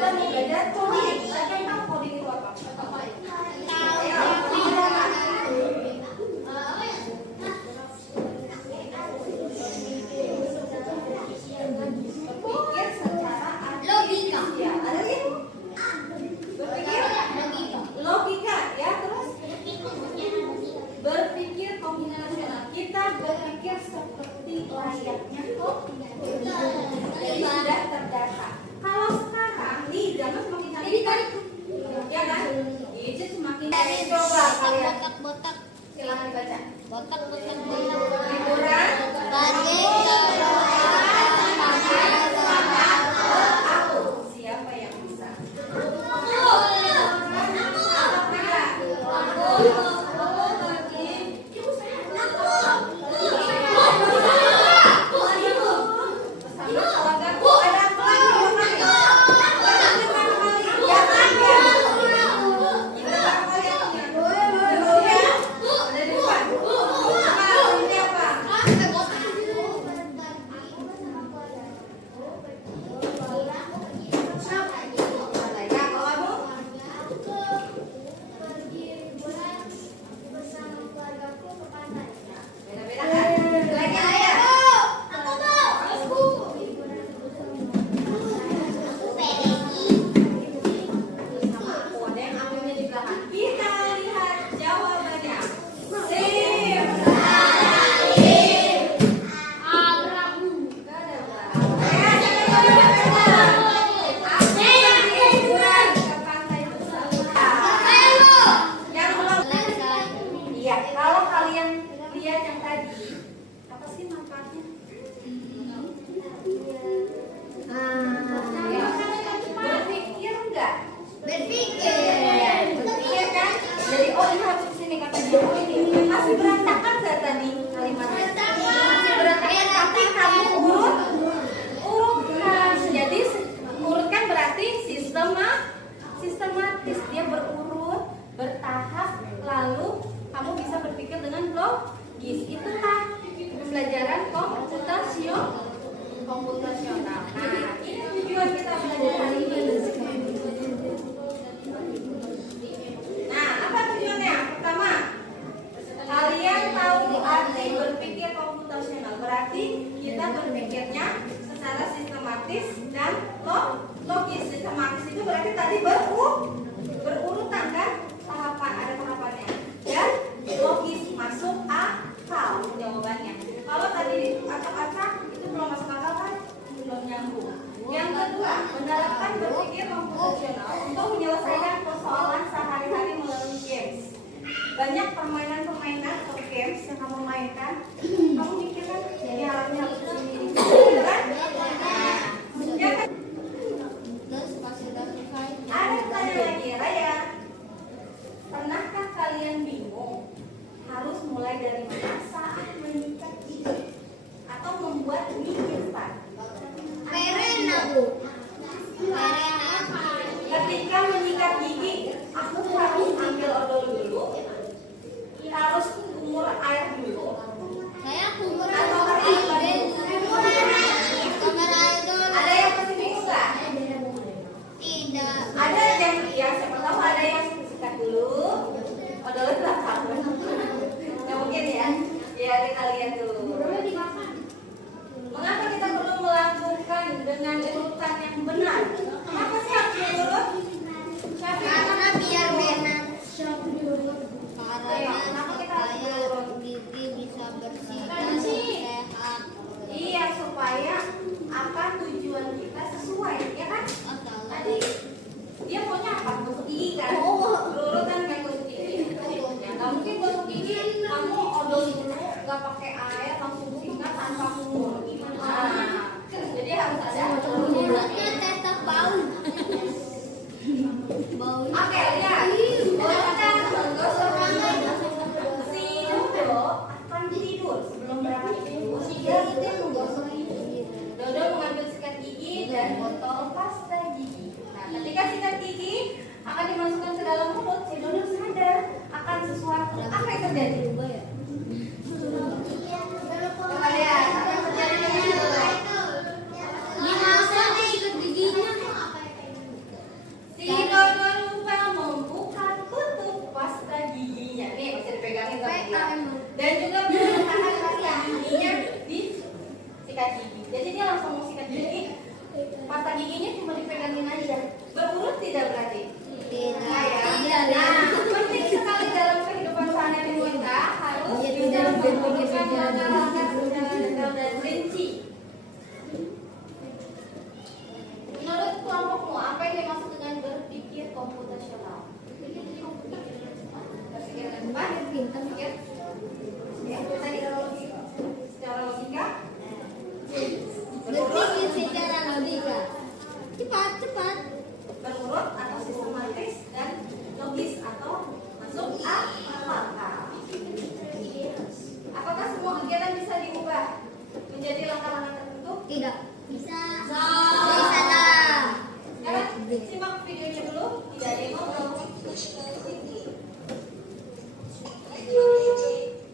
kita mau belajar coding. Siapa yang tahu coding itu apa? Berpikir secara logika. Ya, ada lagi? Berpikir logika, ya terus berpikir kombinasional. Kita berpikir seperti layaknya komputer. Jadi sudah terdata. Kalau sekarang nih zaman semakin canggih kan, ya kan? Gadget semakin canggih. Coba kalian Botak-botak. silakan dibaca. Botak-botak. Liburan Bagi aku. Siapa yang bisa? Sistematis, dia berurut, bertahap, lalu kamu bisa berpikir dengan logis. Itulah pembelajaran komputasional. Nah, ini tujuan kita belajar hari ini. Nah, apa tujuannya? Pertama, kalian tahu arti berpikir komputasional. Berarti kita berpikirnya secara sistematis dan logis. Sistematis itu berarti tadi berurutan kan, ada tahapannya, dan logis masuk akal jawabannya. Kalau tadi acak-acak itu belum masuk akal kan, belum nyambung. Yang kedua, menerapkan berpikir komputasional untuk menyelesaikan persoalan sehari-hari melalui games. Banyak permainan atau games yang kamu mainkan, kamu mikir kan, ini harusnya ini, kan? Ya kan? Ada pertanyaan lagi, Raya. Pernahkah kalian bingung harus mulai dari mana saat menyikat gigi atau membuat mie instan? Ketika menyikat gigi, aku harus ambil odol dulu, harus kumur air dulu, atau air dulu. Ada yang masih bingung nggak? Ada yang siapa tahu ada yang sikat dulu, odolnya belakang. Nggak mungkin ya? Ya kita lihat dulu. Mengapa kita perlu melakukan dengan urutan yang benar? Kenapa sih harus diurut? Karena biar benar. Kenapa kita harus diurut? Gigi bisa bersih dan sehat. Iya, supaya apa tujuan kita sesuai, ya kan? Tadi dia maunya apa? Gosok gigi kan? Urutan kayak gosok gigi. Ya nggak mungkin gosok gigi kamu odol dulu, nggak pakai air langsung sikat tanpa kumur. Nah, jadi harus ada Mulutnya tetap bau. Oke, lihat. Urutan menggosok gigi. Si Dodo akan tidur sebelum berangkat tidur. Dia rutin menggosok gigi. Dodo mengambil sikat gigi dan botol pasta gigi. Nah, ketika sikat gigi akan dimasukkan ke dalam mulut, si Dodo sadar akan sesuatu. Apa yang terjadi? Coba lihat, apa yang terjadi dengan Dodo? Dimasak sikat giginya. atau sistematis dan logis atau masuk akal. Apakah semua kegiatan bisa diubah menjadi langkah-langkah tertentu? Tidak. Bisa. Bisa lah. Sekarang simak videonya dulu, tidak ada yang ngobrol.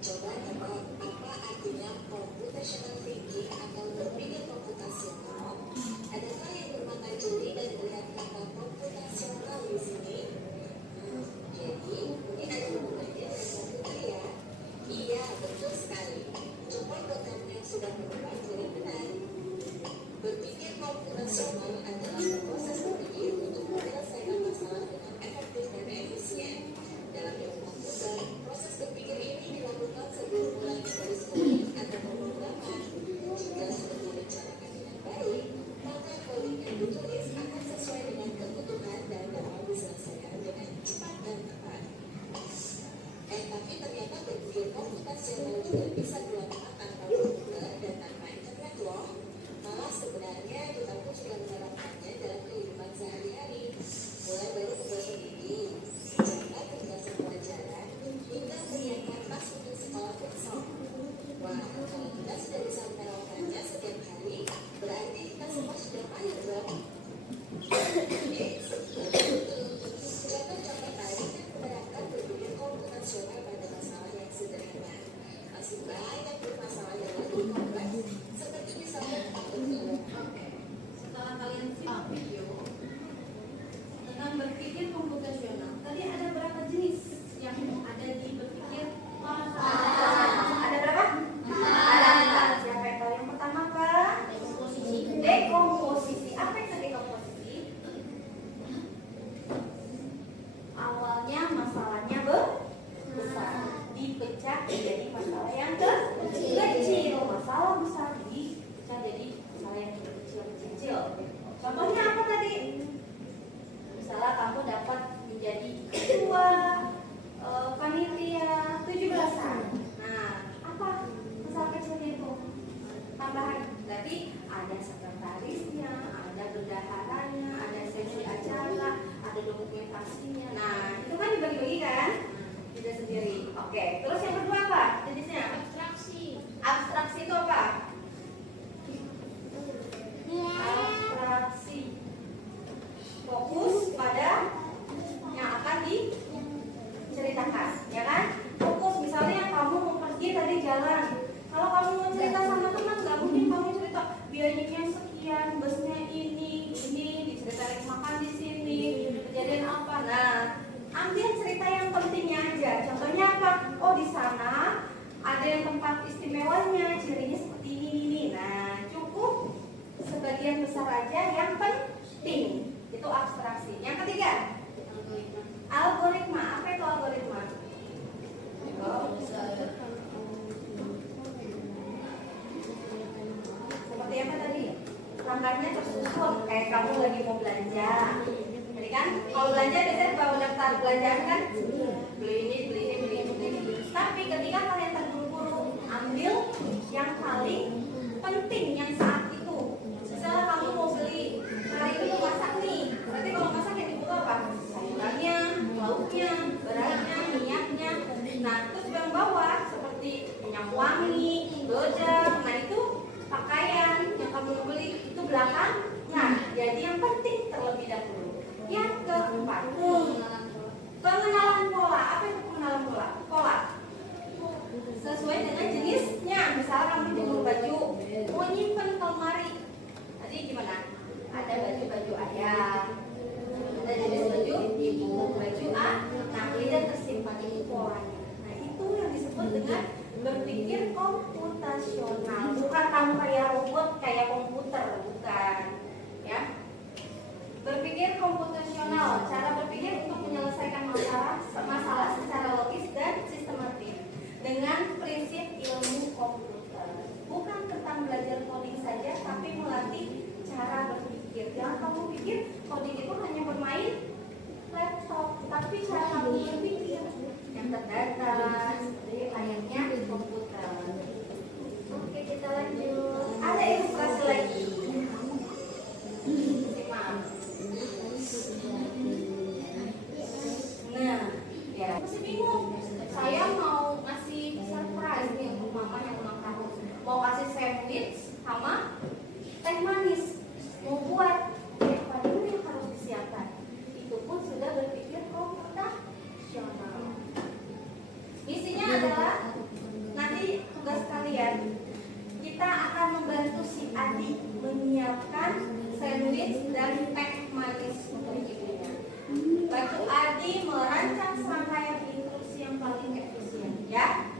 Coba tebak apa artinya computational thinking atau berpikir komputasional? Adakah yang bermata jeli dan melihat kata komputasional di sini? Jadi ini ada hubungannya dengan komputer ya? Iya, betul sekali. Coba buat kamu yang sudah bermain jadi benar. Berpikir komputasional adalah proses berpikir untuk menyelesaikan masalah dengan efektif dan efisien. Dalam ilmu komputer, proses berpikir ini dilakukan sebelum mulai menulis coding atau pemrograman. Jika sudah direncanakan dengan baik, maka coding yang ditulis akan sesuai dengan kebutuhan dan dapat diselesaikan dengan cepat dan tepat. Tapi ternyata berpikir komputasional juga bisa dilakukan tanpa komputer dan tanpa internet loh. Malah sebenarnya kita pun sudah menerapkannya dalam kehidupan sehari-hari. Mulai dari tugas ini, jaga tugas pelajaran, hingga menyiapkan tas untuk sekolah besok. Wah, kalau kita sudah bisa menerapkannya setiap hari, berarti kita semua sudah payah dong. Contoh-contoh tadi kan menerapkan berpikir komputasional pada masalah yang sederhana. Masih banyak masalah yang lebih kompleks, seperti misalnya Oke. Setelah kalian simak video tentang berpikir komputasional, tadi ada berapa jenis yang ada di berpikir komputasional? Ada berapa? Ada 4. Siapa yang tahu yang pertama apa? Dekomposisi. Apa itu dekomposisi? Awalnya masalahnya besar, dipecah menjadi masalah yang kecil. Masalah besar dipecah jadi masalah yang kecil. Contohnya apa tadi? Misalnya kamu dapat menjadi ketua panitia 17-an. Nah, apa masalah kecilnya itu? Tambahan, berarti ada sekretarisnya, ada bendaharanya, ada sesi acara, ada dokumentasinya. Nah, itu kan dibagi-bagi kan? Tidak sendiri. Oke, terus yang kedua apa jenisnya? Abstraksi. Abstraksi itu apa? Abstraksi. Fokus pada yang akan diceritakan, ya kan? Fokus, misalnya kamu mau pergi tadi jalan. Kalau kamu mau cerita sama teman, nggak mungkin kamu cerita biayanya sekian, busnya ini, diceritain makan di sini, kejadian apa. Nah, ambil cerita yang pentingnya aja. Contohnya apa? Oh, di sana ada yang tempat istimewanya, cirinya seperti ini. Nah, cukup sebagian besar aja yang penting. Itu abstraksi. Yang ketiga, algoritma. Apa itu algoritma? Seperti apa tadi? Langkahnya tersusun. Kayak kamu lagi mau belanja. Jadi kan, kalau belanja biasanya bawa daftar belanjaan kan? Beli ini. Tapi ketika kalian terburu-buru, ambil yang paling penting yang saat itu. Misalnya kamu mau beli hari ini mau masak nih, berarti kalau masak yang dibuka apa? Sayurannya, lauknya, berasnya, minyaknya. Nah, terus yang bawah seperti minyak wangi, doja. Nah, itu pakaian yang kamu beli itu belakang. Nah, jadi yang penting terlebih dahulu. Yang keempat, pengenalan pola. Apa itu pengenalan pola? Pola sesuai dengan jenisnya. Misalnya kamu jemur baju, mau nyimpen ke lemari. Tadi gimana? Ada baju ayah, ada jenis baju ibu, baju A, nah tidak tersimpan di polanya. Nah, itu yang disebut dengan berpikir komputasional. Bukan kamu kayak robot, kayak komputer, bukan. Ya. Berpikir komputasional, cara berpikir untuk menyelesaikan masalah secara logis dan sistematis dengan prinsip ilmu komputer. Bukan tentang belajar coding saja, tapi melatih cara berpikir. Jangan kamu pikir coding itu hanya bermain laptop, tapi cara kamu berpikir yang terdata seperti layaknya komputer. Oke, kita lanjut. Ada ilustrasi lagi. Simak. Ya, masih bingung. Saya mau ngasih surprise nih untuk mama yang ulang tahun. Mau kasih sandwich sama teh manis. Mau buat apa dulu yang harus disiapkan? Itu pun sudah berpikir komputasional. Misinya adalah nanti tugas kalian, kita akan membantu si Adi menyiapkan sandwich dan teh manis untuk ibunya. Bantu Adi merancang serangkaian instruksi yang paling efisien, ya.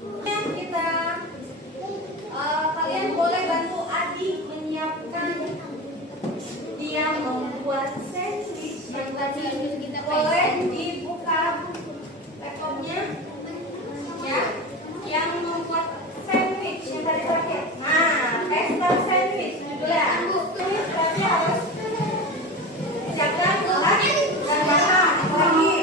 Kemudian kita kalian boleh bantu Adi menyiapkan, dia membuat sandwich yang tadi. Boleh dibuka laptopnya, ya, yang membuat sandwich yang tadi pakai. Nah, tester sandwich judulnya. Tapi harus siapkan gelas dan bahan. Apalagi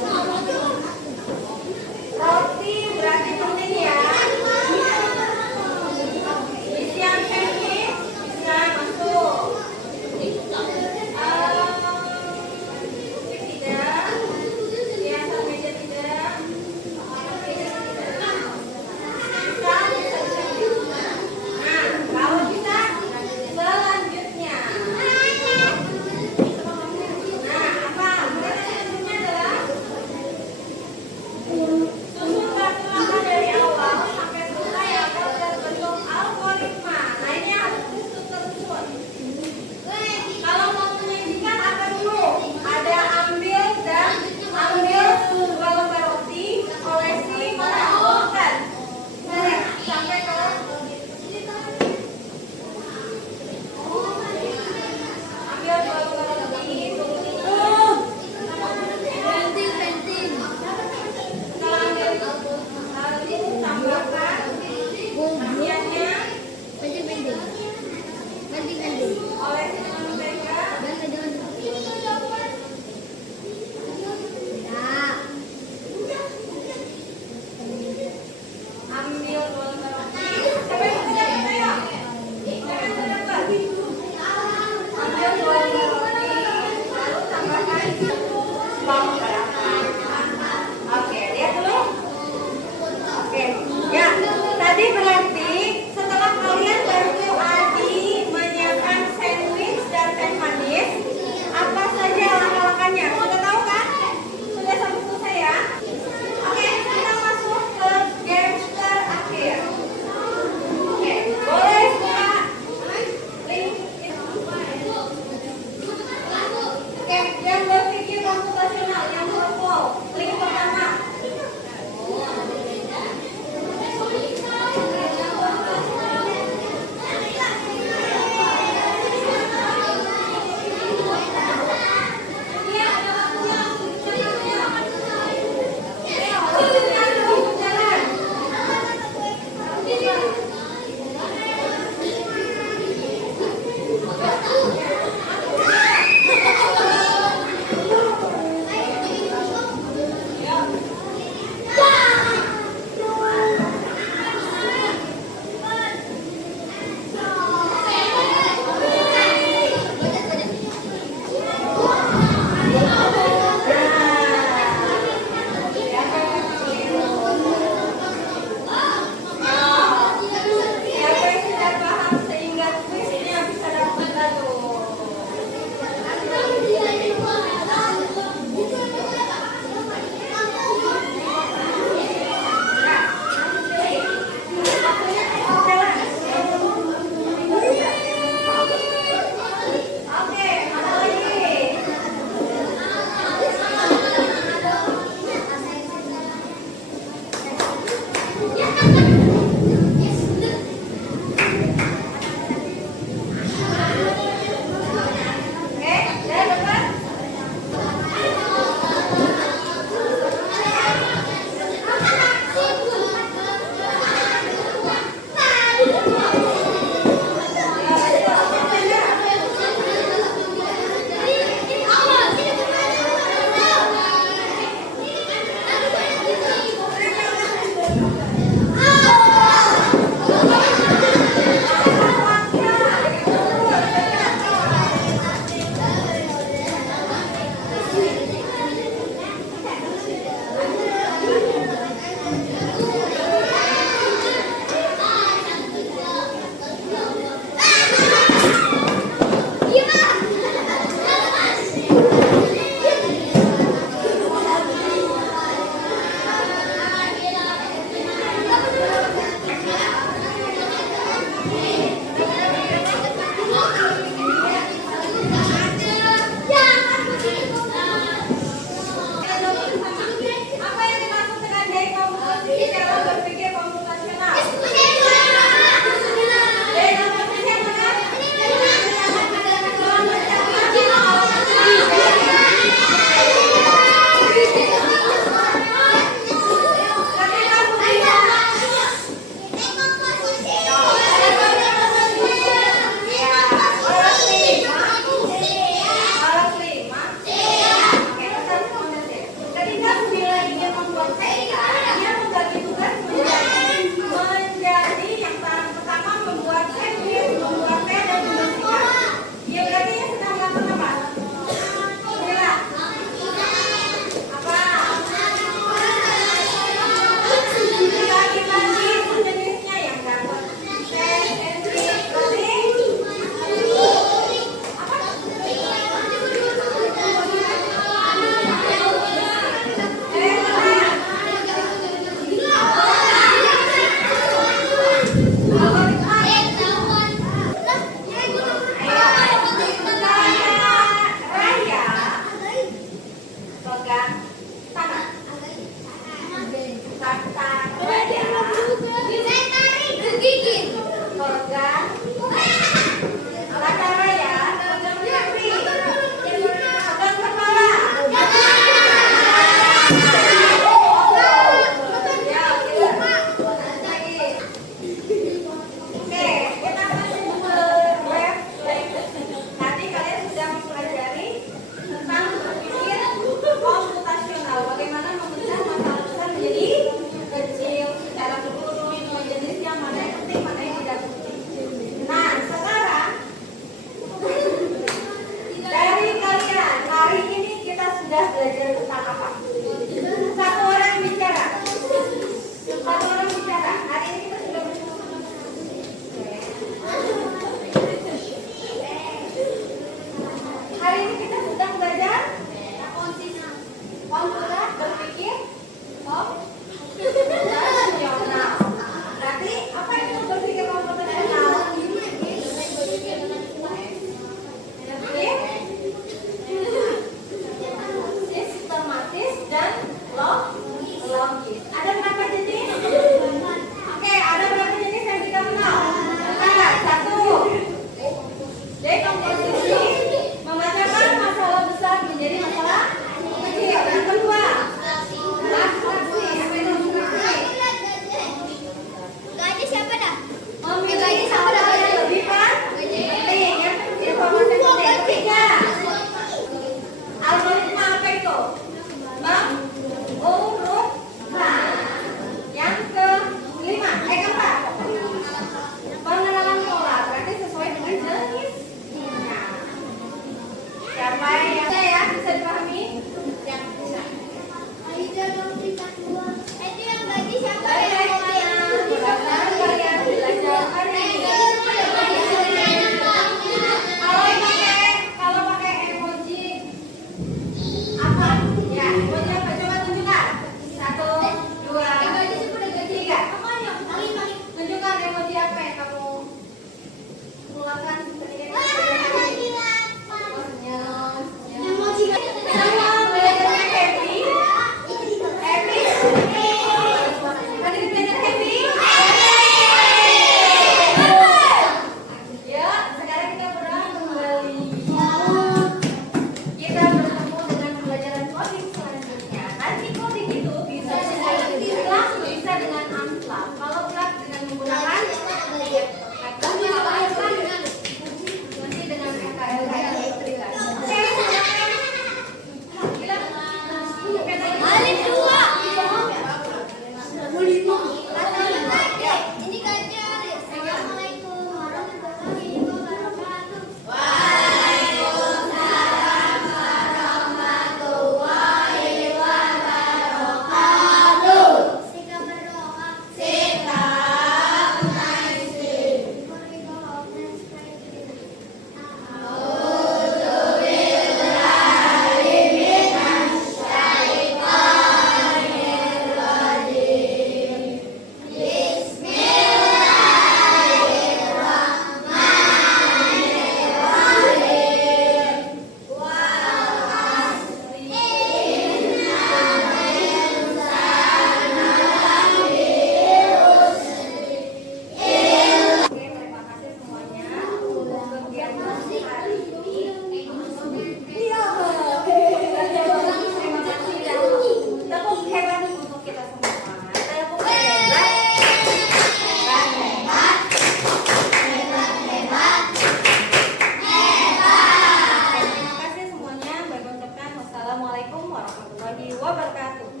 warahmatullahi wabarakatuh.